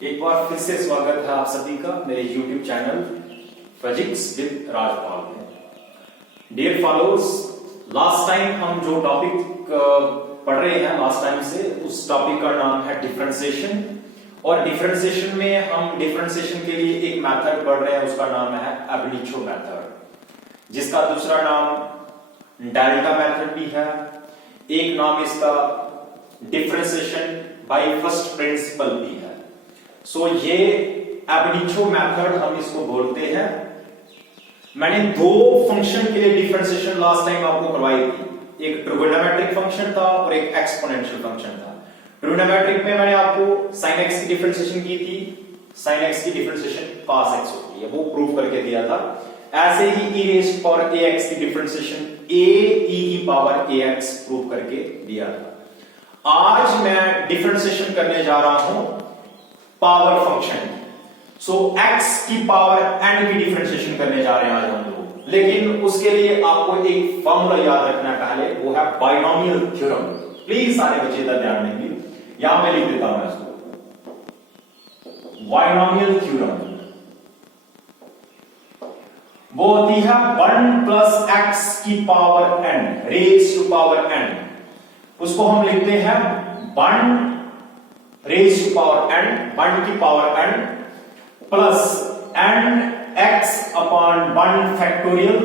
एक बार फिर से स्वागत है आप सभी का मेरे YouTube channel physics with Rajpal में। डियर फॉलोअर्स, लास्ट टाइम हम जो टॉपिक पढ़ रहे हैं लास्ट टाइम से, उस टॉपिक का नाम है डिफरेंशिएशन। और डिफरेंशिएशन में हम डिफरेंशिएशन के लिए एक मेथड पढ़ रहे हैं, उसका नाम है अब इनिशियो मेथड, जिसका दूसरा नाम डेल्टा मेथड भी है। एक नाम इसका डिफरेंशिएशन बाय फर्स्ट प्रिंसिपल भी है। सो ये अब इनिशियो मेथड हम इसको बोलते हैं। मैंने दो फंक्शन के लिए डिफरेंशिएशन लास्ट टाइम आपको करवाई थी, एक ट्रिगोनोमेट्रिक फंक्शन था और एक एक्सपोनेंशियल फंक्शन था। ट्रिगोनोमेट्रिक में मैंने आपको sin x की डिफरेंशिएशन की थी, sin x की डिफरेंशिएशन cos x होती है, वो प्रूव करके दिया था। ऐसे ही e रेज़ पावर ax की डिफरेंशिएशन a e की पावर ax प्रूव करके दिया था। आज मैं डिफरेंशिएशन करने जा रहा हूं पावर फंक्शन। सो x की पावर n की डिफरेंशिएशन करने जा रहे हैं आज हम लोग, लेकिन उसके लिए आपको एक फॉर्मूला याद रखना है पहले, वो है बाइनोमियल थ्योरम। प्लीज सारे बच्चे इधर ध्यान देंगे, यहां मैं लिख देता हूं इसको, बाइनोमियल थ्योरम वो होती है 1 प्लस x की power n raise to power n। उसको हम लिखते हैं 1 रेज टू पावर n, 1 की power n plus n x upon 1 factorial.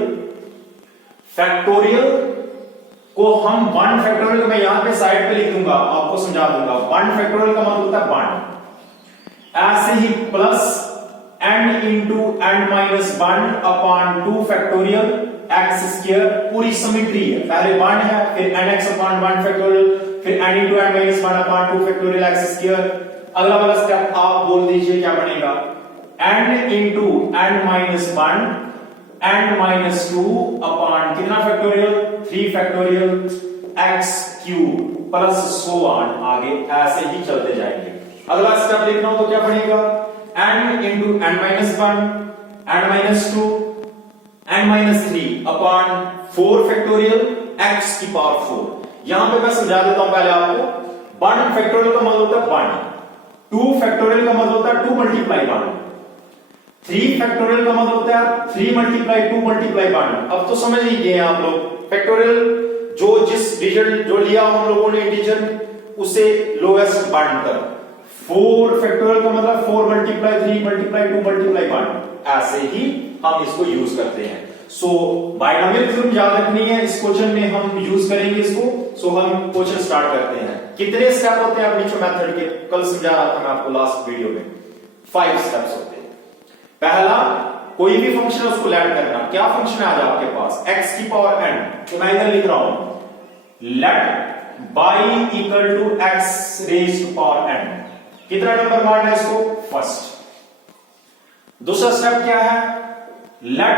Factorial को हम 1 फैक्टोरियल को मैं यहां पे साइड पे लिख दूंगा, आपको समझा दूंगा। 1 फैक्टोरियल का मतलब होता है 1। ऐसे ही plus n into n minus 1 upon 2 factorial x square. पूरी सिमेट्री है, पहले 1 है, फिर nx अपॉन 1 फैक्टोरियल, फिर n into n minus 1 upon 2 factorial x square. अगला वाला स्टेप आप बोल दीजिए क्या बनेगा, n into n minus 1 n minus 2 upon कितना factorial 3 factorial x cube plus so on, आगे ऐसे ही चलते जाएंगे। अगला स्टेप लिखना हो तो क्या बनेगा, n into n minus 1 n minus 2 n minus 3 upon 4 factorial x की पावर 4। यहां पे मैं समझा देता हूं पहले आपको। 1 फैक्टोरियल का मतलब होता है 1, 2 फैक्टोरियल का मतलब होता है 2 मल्टीप्लाई 1, 3 फैक्टोरियल का मतलब होता है 3 मल्टीप्लाई 2 मल्टीप्लाई 1। अब तो समझ ही गए आप लोग, फैक्टोरियल जो जिस डिजिट जो लिया हम लोगों ने इंटीजर उसे लोएस्ट बढ़कर। 4 फैक्टोरियल का मतलब 4 मल्टीप्लाई 3 मल्टीप्लाई 2 मल्टीप्लाई 1। ऐसे ही हम इसको यूज करते हैं। सो बाइनोमियल थ्योरम याद रखनी है, इस क्वेश्चन में हम यूज करेंगे इसको। सो हम क्वेश्चन स्टार्ट करते हैं। कितने स्टेप होते हैं अब मेथड के, कल समझा रहा था मैं आपको लास्ट वीडियो में, 5 स्टेप्स होते हैं। पहला, कोई भी फंक्शन है उसको लेट करना। क्या फंक्शन है आज आपके पास, x की पावर n, तो मैं इधर लिख रहा हूं let y equal to x raise to power n। कितना नंबर मानना है इसको, फर्स्ट। दूसरा स्टेप क्या है, let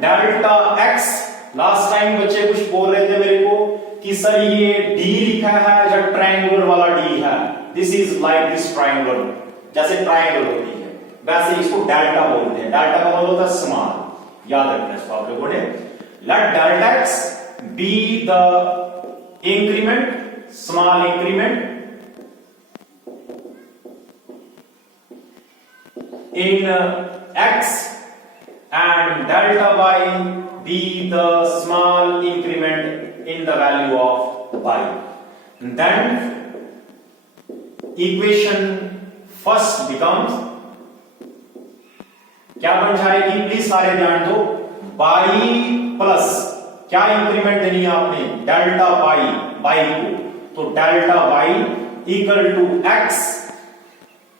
delta x। Last time बच्चे कुछ बोल रहे थे मेरे को कि सर ये d लिखा है या ट्रायंगुलर वाला d है, this is like this triangle, जैसे ट्रायंगल होती है वैसे इसको डेल्टा बोलते हैं। डेल्टा का मतलब होता है स्मॉल, याद रखना इसको आप लोगों ने। Late delta x be the increment, small increment in x and delta y be the small increment in the value of y. Then equation first becomes, क्या बन जाएगी, प्लीज सारे ध्यान दो, y प्लस क्या इंक्रीमेंट देनी है आपने, डेल्टा y को, तो delta y equal to x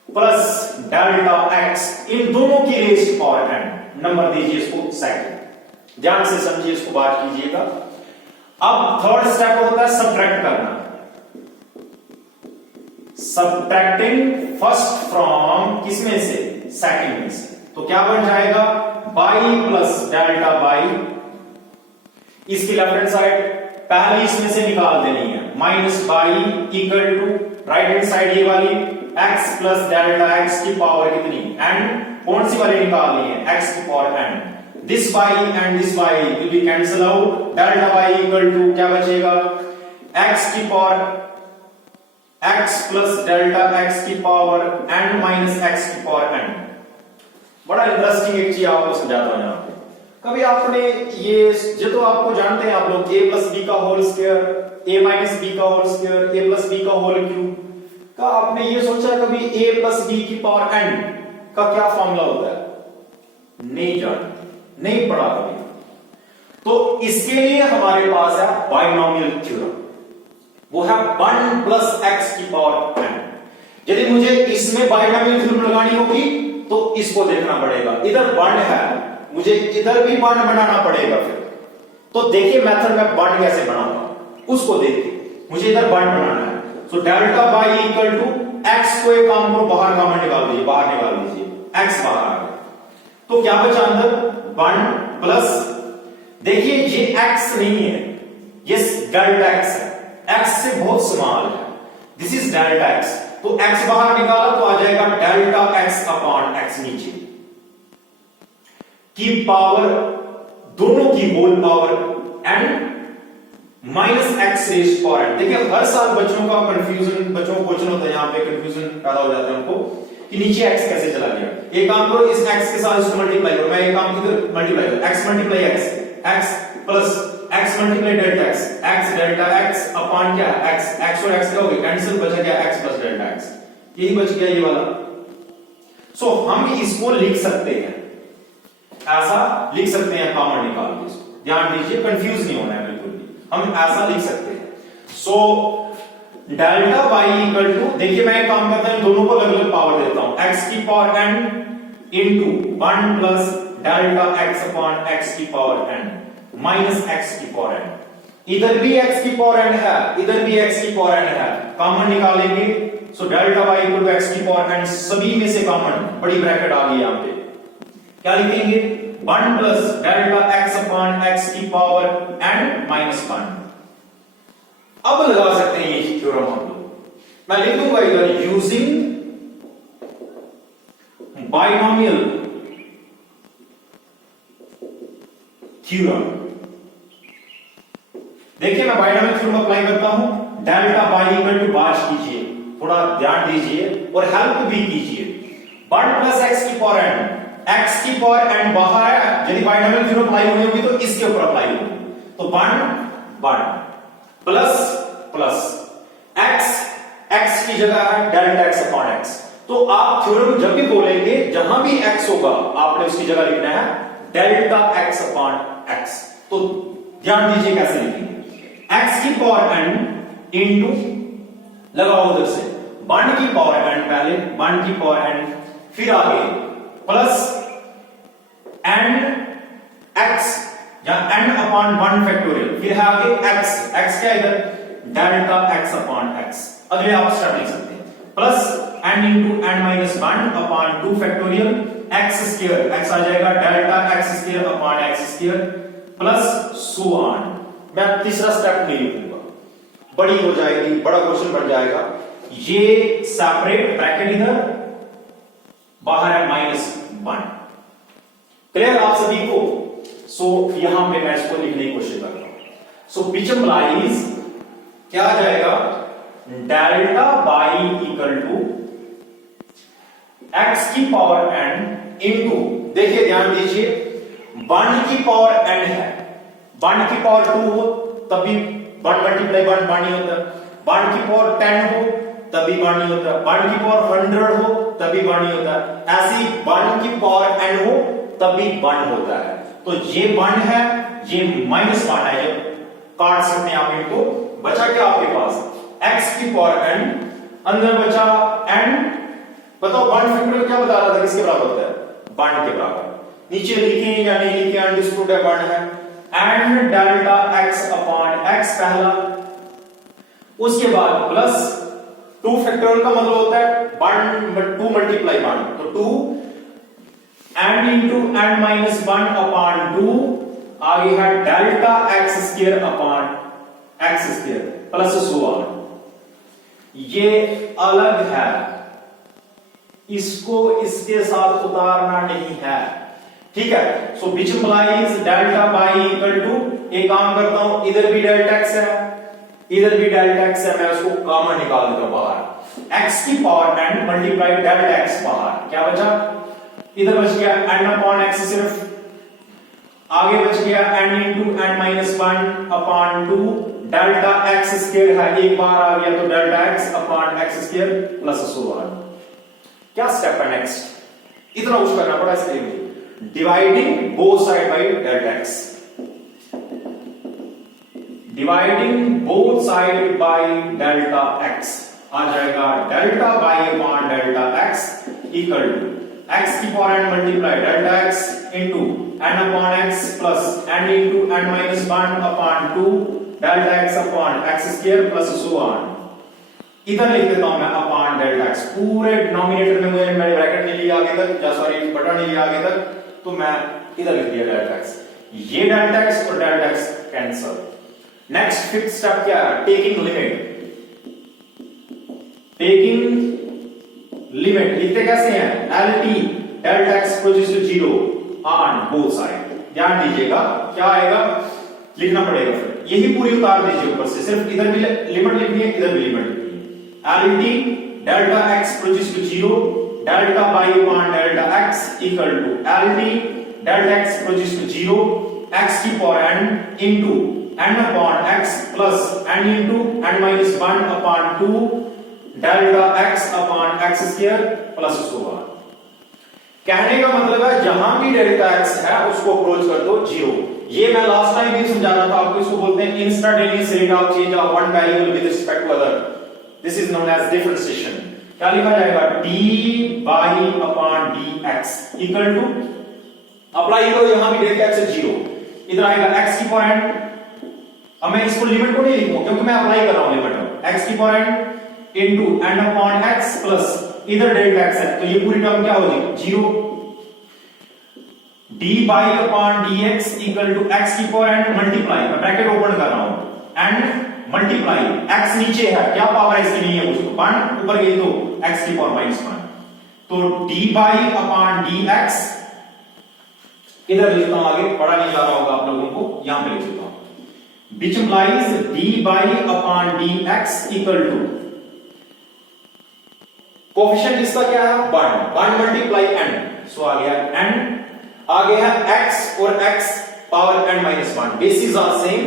plus delta x, इन दोनों की raise to power n। Number दीजिए इसको सेकंड, ध्यान से समझिए, इसको बात कीजिएगा। अब थर्ड स्टेप होता है सब्ट्रैक्ट करना, सब्ट्रैक्टिंग फर्स्ट फ्रॉम किसमें से, सेकंड में से। तो क्या बन जाएगा, y प्लस डेल्टा y, इसकी लेफ्ट हैंड साइड पहले इसमें से निकाल देनी है, minus y equal to right hand side ये वाली x प्लस डेल्टा x की पावर कितनी n, कौन सी वाली निकालनी है, x की power n। This y and this y will be cancel out, delta y equal to क्या बचेगा, x की power x plus delta x की पावर n माइनस x की पावर n। बड़ा इंटरेस्टिंग एक चीज आपको समझाता हूं यहां पे। कभी आपने ये तो आपको जानते हैं आप लोग, a प्लस बी का whole square, a minus B का whole square, a plus B का होल क्यूब का आपने ये सोचा कभी a प्लस बी की पावर n का क्या फॉर्मूला होता है? नहीं जानते, नहीं पढ़ा कभी। तो इसके लिए हमारे पास है बाइनोमियल थ्योरम, वो है 1 प्लस x की पावर n। यदि मुझे इसमें बाइनोमियल थ्योरम लगानी होगी तो इसको देखना पड़ेगा, इधर 1 है, मुझे इधर भी 1 बनाना पड़ेगा। फिर तो देखिए मेथड में 1 कैसे बनाऊंगा उसको देखिए। मुझे इधर 1 बनाना है, so delta by equal to x को एक काम करो बाहर कॉमन निकाल दीजिए, बाहर निकाल दीजिए, x बाहर आ गया तो क्या बचा अंदर 1 प्लस, देखिए ये x नहीं है, ये डेल्टा x है, x से बहुत स्मॉल है, दिस इज डेल्टा x। तो x बाहर निकाला तो आ जाएगा डेल्टा x अपॉन x नीचे की पावर, दोनों की whole power n minus x raise power n। देखिए हर साल बच्चों का कंफ्यूजन, बच्चों को क्वेश्चन होता है यहां पे, कंफ्यूजन पैदा हो जाता है उनको कि नीचे x कैसे चला गया। एक काम करो, इस x के साथ इसको मल्टीप्लाई करो, मैं एक काम इधर मल्टीप्लाई करो, x multiply x plus x multiply delta x delta x upon क्या x और x क्या हो गया कैंसिल, बचा क्या x प्लस डेल्टा x, यही बच गया ये वाला। सो हम इसको लिख सकते हैं, ऐसा लिख सकते हैं, कॉमन निकाल के इसको, ध्यान दीजिए कंफ्यूज नहीं होना है बिल्कुल भी, हम ऐसा लिख सकते हैं। So delta by equal to, देखिए मैं एक काम करता हूं, दोनों को अलग अलग पावर देता हूं, x की power n into 1 plus delta x upon x की पावर n माइनस x की पावर n। इधर भी x की पावर n है, इधर भी x की पावर n है, कॉमन निकालेंगे। So delta by equal to x की पावर n, सभी में से कॉमन, बड़ी ब्रैकेट आ गई यहां पे, क्या लिखेंगे 1 plus delta x upon x की पावर n माइनस 1। अब लगा सकते हैं ये थ्योरम हम लोग, मैं लिख दूंगा इधर यूजिंग बाइनोमियल थ्योरम। देखिए मैं बाइनोमियल थ्योरम अप्लाई करता हूं, डेल्टा बाई इक्वल टू, बात कीजिए, थोड़ा ध्यान दीजिए और हेल्प भी कीजिए। 1 प्लस x की पावर n, x की पावर n बाहर है, यदि बाइनोमियल थ्योरम अप्लाई होनी होगी तो इसके ऊपर अप्लाई होगी, तो 1 प्लस प्लस x की जगह है डेल्टा x अपॉन x। तो आप थ्योरम जब भी बोलेंगे जहां भी x होगा आपने उसकी जगह लिखना है डेल्टा x अपॉन x। तो ध्यान दीजिए कैसे लिखेंगे, x की पावर n इंटू, लगाओ उधर से 1 की पावर n, पहले 1 की पावर n, फिर आगे प्लस n x या n अपॉन 1 फैक्टोरियल, फिर है आगे x क्या इधर डेल्टा x अपॉन x। अगले आप स्टेप लिख सकते हैं, plus n into n minus 1 upon 2 factorial x square, x आ जाएगा delta x square upon x square plus so on. मैं तीसरा स्टेप नहीं लिखूंगा, बड़ी हो जाएगी, बड़ा क्वेश्चन बन जाएगा। ये सेपरेट ब्रैकेट इधर, बाहर है माइनस 1। क्लियर आप सभी को? सो यहां पे मैं इसको लिखने की कोशिश कर रहा हूं। सो विच इंप्लाइज क्या आ जाएगा, delta by equal to x की पावर n इंटू, देखिए ध्यान दीजिए 1 की पावर n है, 1 की पावर 2 हो तभी 1 मल्टीप्लाई 1 नहीं होता, 1 की पावर 10 हो तभी 1 नहीं होता, 1 की पावर 100 हो तभी 1 नहीं होता, ऐसी 1 की पावर n हो तभी 1 होता है। तो ये 1 है, ये माइनस 1 है, जब काट सकते हैं आप इनको। बचा क्या आपके पास, x की पावर n, अंदर बचा n, बताओ 1 फैक्टोरियल क्या बता रहा था, किसके बराबर होता है 1 के बराबर। नीचे लिखें या नहीं लिखें, अंडरस्टूड है 1 है, n delta x upon x पहला, उसके बाद प्लस 2 फैक्टोरियल का मतलब होता है 2 मल्टीप्लाई 1, तो 2 n into n minus 1 upon 2, आगे है delta x square upon x square plus so on. ये अलग है, इसको इसके साथ उतारना नहीं है, ठीक है। So which implies delta by equal to, एक काम करता हूं, इधर भी डेल्टा x है, इधर भी डेल्टा एक्स है, मैं उसको कॉमन निकाल देता हूं बाहर, x की power n multiply delta x बाहर, क्या बचा, इधर बच गया n अपॉन x, सिर्फ आगे बच गया n into n minus one upon two delta x square है, एक बार आ गया तो delta x upon x square plus so on. क्या स्टेप है नेक्स्ट, इतना कुछ करना पड़ा इसके लिए, dividing both side by delta x, dividing both side by delta x, आ जाएगा delta by upon delta x equal to x की power n multiply delta x into n upon x plus n into n minus one upon two delta x upon x square plus so on. इधर लिख देता हूं मैं upon delta x, पूरे denominator में मुझे मैंने ब्रैकेट नहीं लिया आगे तक, या सॉरी बटा नहीं लिया आगे तक, तो मैं इधर लिख दिया डेल्टा एक्स, ये डेल्टा एक्स और delta x cancel. Next fifth step क्या है, टेकिंग लिमिट, टेकिंग लिमिट लिखते कैसे हैं, l T delta x equals to 0 on both side, ध्यान दीजिएगा क्या आएगा, लिखना पड़ेगा, फिर यही पूरी उतार दीजिए ऊपर से, सिर्फ इधर भी लिमिट लिखनी है, इधर भी लिमिट लिखनी है, L T delta x equals to 0 delta by upon delta x equal to L T delta x equals to 0 x की power n into n upon x plus n into n minus 1 upon 2 delta x upon x square plus so on. कहने का मतलब है जहां भी delta x है उसको approach कर दो 0। ये मैं लास्ट टाइम भी समझा रहा था आपको, इसको बोलते हैं instantaneous rate of change of one variable with respect to other, this is known as differentiation. क्या लिखा जाएगा, d y upon dx equal to, apply करो यहां भी डेल्टा x है 0, इधर आएगा x की पावर n, अब मैं इसको लिमिट को नहीं लिखूंगा क्योंकि मैं अप्लाई कर रहा हूं लिमिट, x की power n into n upon x plus इधर डेल्टा x है तो ये पूरी टर्म क्या हो जाएगी 0, d y upon dx equal to x की पावर n मल्टीप्लाई, मैं ब्रैकेट ओपन कर रहा हूं, n मल्टीप्लाई x नीचे है, क्या पावर इसकी नहीं है उसको 1, ऊपर गई तो x की पावर माइनस 1, तो d बाई अपॉन dx, इधर लिखता हूं, आगे पढ़ा नहीं जा रहा होगा आप लोगों को, यहां पे लिख देता हूं, which implies d by upon dx equal to, coefficient इसका क्या है 1 मल्टीप्लाई n, सो आ गया n, आ गया x और x power n minus 1, basis are same,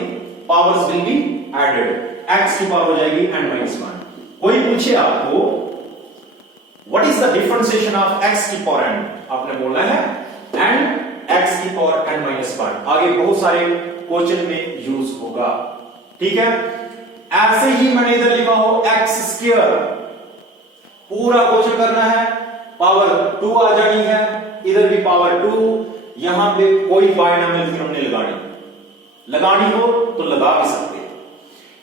powers will be added, x की पावर हो जाएगी n माइनस 1। कोई पूछे आपको what is the differentiation of x की पावर n, आपने बोलना है n x की पावर n माइनस 1, आगे बहुत सारे क्वेश्चन में यूज होगा, ठीक है। ऐसे ही मैंने इधर लिखा हो x स्क्वायर, पूरा क्वेश्चन करना है, पावर 2 आ जानी है, इधर भी पावर 2, यहां पे कोई बायनॉमियल थ्योरम नहीं लगानी हो तो लगा भी सकते हैं।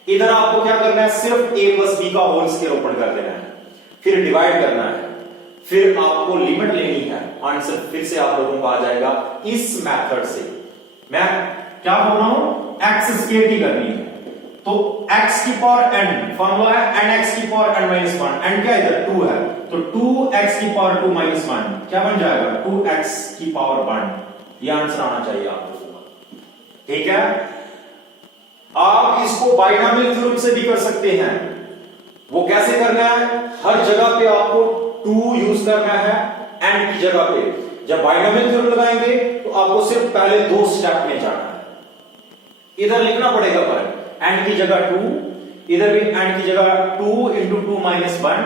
इधर आपको क्या करना है, सिर्फ a प्लस b का होल स्क्वायर ओपन कर देना है, फिर डिवाइड करना है, फिर आपको लिमिट लेनी है, आंसर फिर से आप लोगों को आ जाएगा इस मेथड से। मैं क्या बोल रहा हूं, x स्क्वायर की करनी है, तो x की पावर n फॉर्मूला है nx की पावर n माइनस 1, n क्या इधर 2 है, तो 2x की पावर 2 माइनस 1 क्या बन जाएगा 2x की पावर 1, ये आंसर आना चाहिए आप लोगों का, ठीक है। आप इसको बायनॉमियल थ्योरम से भी कर सकते हैं, वो कैसे करना है, हर जगह पे आपको 2 यूज करना है n की जगह पे, जब बायनॉमियल थ्योरम लगाएंगे तो आपको सिर्फ पहले 2 स्टेप में जाना है, इधर लिखना पड़ेगा पर n की जगह 2, इधर भी n की जगह 2 इंटू 2 माइनस 1,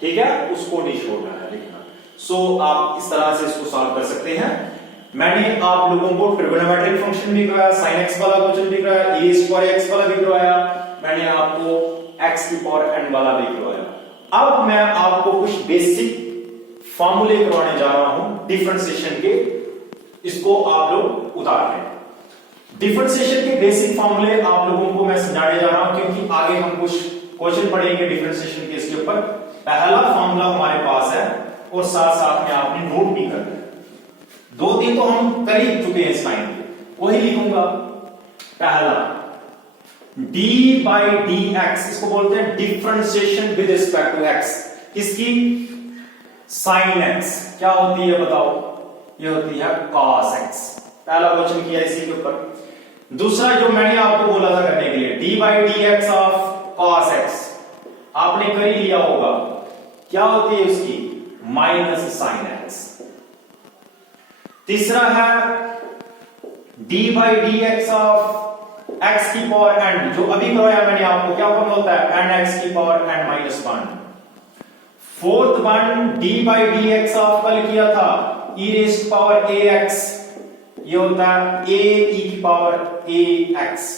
ठीक है, उसको नहीं छोड़ना है लिखना। सो आप इस तरह से इसको सॉल्व कर सकते हैं। मैंने आप लोगों को ट्रिगोनोमेट्रिक फंक्शन भी करवाया, sin x वाला क्वेश्चन भी करवाया, a स्क्वायर x वाला भी करवाया, मैंने आपको x की पावर n वाला भी करवाया। अब मैं आपको कुछ बेसिक फॉर्मूले करवाने जा रहा हूं डिफरेंशिएशन के, इसको आप लोग उतार लें। डिफरेंशिएशन के बेसिक फॉर्मूले आप लोगों को मैं समझाने जा रहा हूं क्योंकि आगे हम कुछ क्वेश्चन पढ़ेंगे डिफरेंशिएशन के इसके ऊपर। पहला फॉर्मूला हमारे पास है और साथ साथ में आपने नोट भी करना है, 2-3 तो हम कर ही चुके हैं इस टाइम पे, वही लिखूंगा। पहला d by dx, इसको बोलते हैं differentiation with respect to x, किसकी, sin x, क्या होती है बताओ, ये होती है cos x। पहला क्वेश्चन किया इसी के ऊपर। दूसरा जो मैंने आपको बोला था करने के लिए, d by d x of cos x, आपने कर ही लिया होगा। क्या होती है उसकी? Minus sine x. तीसरा है d by d x of x की पावर एन, जो अभी करवाया मैंने आपको, क्या फॉर्मूला होता है? एन एक्स की power n minus one. Fourth one d by d x of कल किया था e raised power a x, ये होता है ए ई की power a x.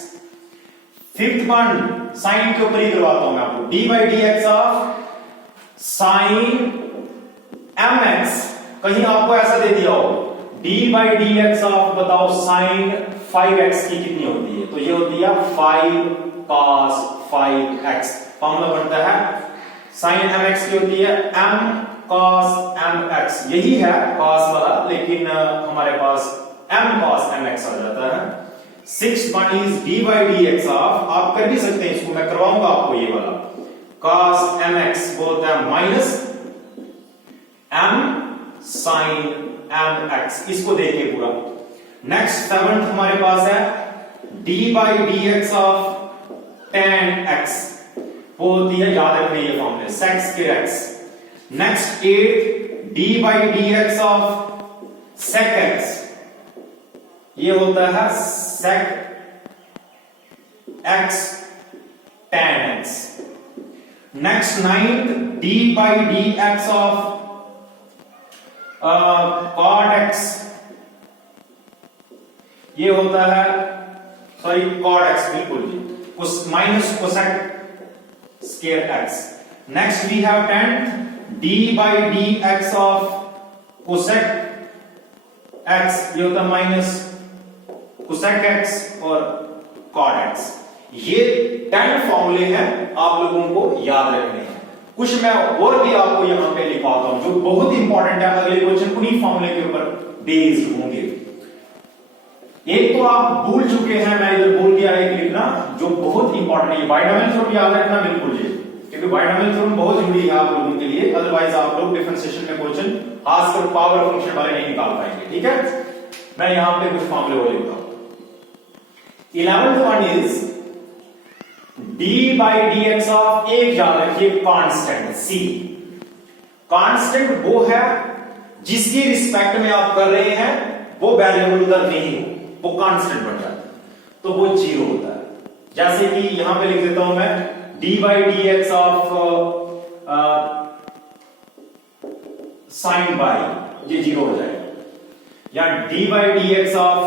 Fifth one sine के ऊपर ही करवाता हूं मैं आपको, d by d x of sine m x. कहीं आपको ऐसा दे दिया हो d by d x of, बताओ साइन 5x की कितनी होती है? तो ये होती है 5 cos 5x। फॉर्मूला बनता है साइन mx की होती है m cos mx, यही है cos वाला, लेकिन हमारे पास m cos mx आ जाता है। Sixth one is D by d x of, आप कर भी सकते हैं इसको, मैं करवाऊंगा आपको ये वाला, cos mx बोलता है माइनस m sin mx, इसको देखिए पूरा। नेक्स्ट सेवंथ हमारे पास है d by d x of tan x, वो होती है, याद रखना ये फॉर्मूले, sec square x। Next eight d by d x of sec x, ये होता है sec x tan x। Next ninth d by d x of cot x, ये होता है, सॉरी cot x बिल्कुल जी, minus cosec square x। Next we have tenth d by d x of cosec x, ये होता है minus cosec x और cot x। ये 10 फॉर्मूले हैं, आप लोगों को याद रखने हैं। कुछ मैं और भी आपको यहां पे लिखवाता हूं जो बहुत इंपॉर्टेंट है, अगले क्वेश्चन उन्हीं फॉर्मूले के ऊपर बेस्ड होंगे। एक तो आप भूल चुके हैं, मैं इधर भूल गया एक लिखना जो बहुत इंपॉर्टेंट है, बायनॉमियल थ्योरम याद रखना बिल्कुल जी, क्योंकि बायनॉमियल थ्योरम बहुत जरूरी है आप लोगों के लिए, अदरवाइज आप लोग डिफरेंशिएशन में क्वेश्चन खासकर पावर फंक्शन वाले नहीं निकाल पाएंगे। ठीक है, मैं यहां पे कुछ फॉर्मूले और लिखता हूं। 11th one is d by d x of, एक याद रखिए कांस्टेंट c। कांस्टेंट वो है जिसकी रिस्पेक्ट में आप कर रहे हैं वो वेरिएबल उधर नहीं हो, वो कांस्टेंट बन जाता है, तो वो 0 होता है। जैसे कि यहां पे लिख देता हूं मैं d by d x of sign by, ये 0 हो जाएगा, या d by d x of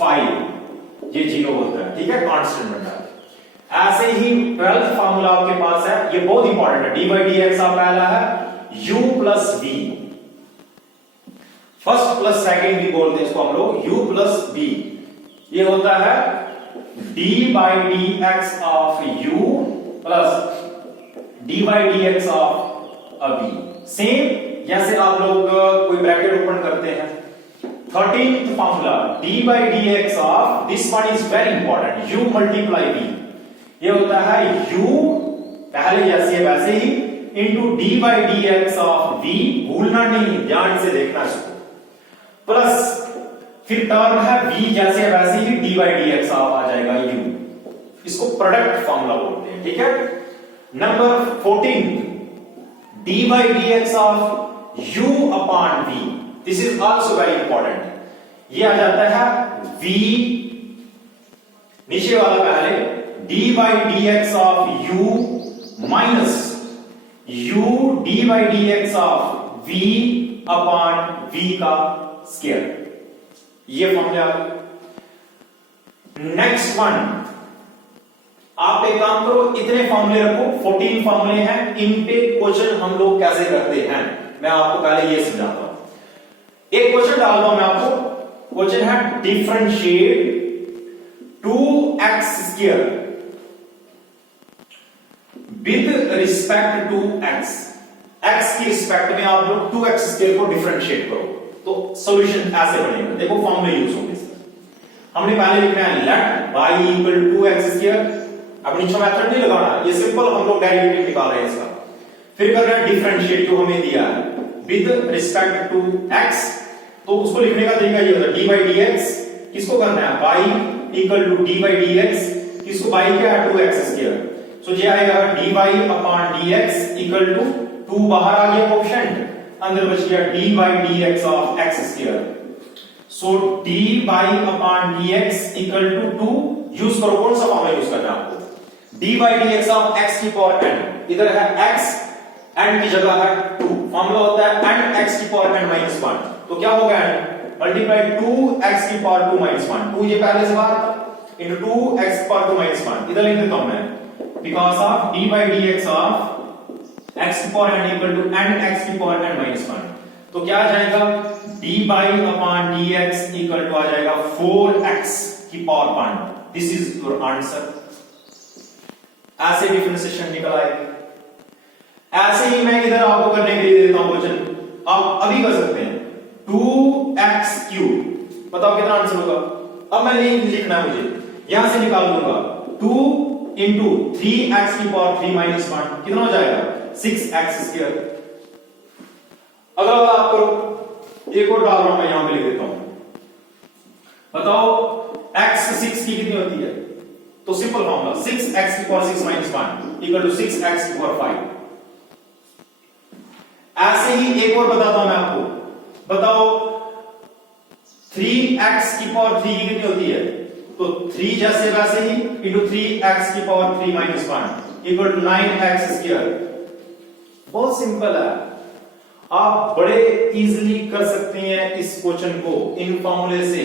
5, ये 0 होता है। ठीक है, कांस्टेंट बन जाता है। ऐसे ही 12th फॉर्मूला आपके पास है, ये बहुत इंपॉर्टेंट है, d by d x of पहला है u plus v, first plus second भी बोलते हैं इसको हम लोग, u प्लस v, ये होता है d by d x of u plus d by d x of v। Same जैसे आप लोग कोई ब्रैकेट ओपन करते हैं। 13th formula d by d x of, this one is very important, u multiply v, ये होता है u पहले जैसे वैसे ही into d by d x of v, भूलना नहीं, ध्यान से देखना इसको, प्लस फिर टर्म है v जैसे वैसे ही d by d x of आ जाएगा u, इसको प्रोडक्ट फॉर्मूला बोलते हैं। ठीक है, number 14 d by d x of u upon v, this is also very important, ये आ जाता है v नीचे वाला पहले d by d x of u minus u d by d x of v upon v का square, ये formula. Next one, आप एक काम करो, इतने फॉर्मूले रखो, 14 फॉर्मूले हैं, इन पे क्वेश्चन हम लोग कैसे करते हैं मैं आपको पहले ये समझाता हूं। एक क्वेश्चन डालता हूं मैं आपको, क्वेश्चन है differentiate 2x square with respect to x, x की रिस्पेक्ट में आप लोग 2x स्क्वायर को डिफरेंशिएट करो, तो सॉल्यूशन ऐसे बनेगा। देखो फॉर्मूले यूज होंगे इसमें, हमने पहले लिखना है let y equal to x square, अब नीचे मेथड नहीं लगाना, ये सिंपल हम लोग डेरिवेटिव निकाल रहे हैं इसका, फिर कर रहे हैं डिफरेंशिएट जो हमें दिया है विद रिस्पेक्ट टू x, तो उसको लिखने का तरीका ये होता है d बाई डी एक्स, किसको करना है y equal to d by d x, इसको बाई क्या है 2x स्क्वायर, सो ये आएगा dy upon dx equal to 2 बाहर आ गया कोएफिशिएंट, अंदर बच गया dy dx of x square, so dy upon dx equal to 2, use करो कौन सा फॉर्मूला यूज करना है आपको, dy dx ऑफ x की पावर n, इधर है x, n की जगह है 2, फॉर्मूला होता है n x की पावर n माइनस 1, तो क्या होगा n मल्टीप्लाई 2x की पावर 2 माइनस 1, 2 ये पहले से बाहर था, into 2x की पावर 2 माइनस 1, इधर लिख देता हूं मैं, because of dy dx of x की power n equal to n x की पावर n minus 1, तो क्या आ जाएगा dy upon dx equal to आ जाएगा 4x की power 1, this is your answer। ऐसे डिफरेंशिएशन निकल आएगा। ऐसे ही मैं इधर आपको करने के लिए देता हूं क्वेश्चन, आप अभी कर सकते हैं 2x क्यूब, बताओ कितना आंसर होगा, अब मैं नहीं लिखना है मुझे, यहां से निकाल दूंगा 2 इंटू 3x की पावर 3 माइनस 1, कितना हो जाएगा 6x स्क्वायर। अगला वाला आप करो, एक और डाल रहा हूं मैं यहां पे लिख देता हूं, बताओ x 6 की कितनी होती है, तो सिंपल फॉर्मूला 6x की power 6 minus 1 equal to 6x की पावर 5। ऐसे ही एक और बताता हूं मैं आपको, बताओ 3x की पावर 3 की कितनी होती है, तो 3 जैसे वैसे ही इंटू 3x की power 3 minus 1 equal to 9x square. बहुत सिंपल है, आप बड़े इजीली कर सकते हैं इस क्वेश्चन को, इन फॉर्मूले से,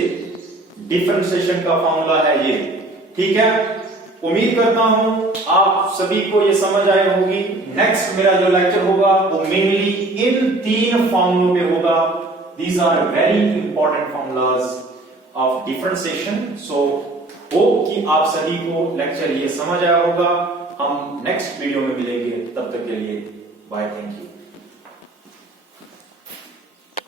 डिफरेंशिएशन का फॉर्मूला है ये, ठीक है। उम्मीद करता हूं आप सभी को ये समझ आई होगी। नेक्स्ट मेरा जो लेक्चर होगा वो मेनली इन 3 फॉर्मूलों पे होगा। These are very important formulas of differentiation. So hope कि आप सभी को लेक्चर ये समझ आया होगा। हम नेक्स्ट वीडियो में मिलेंगे, तब तक के लिए बाय, थैंक यू।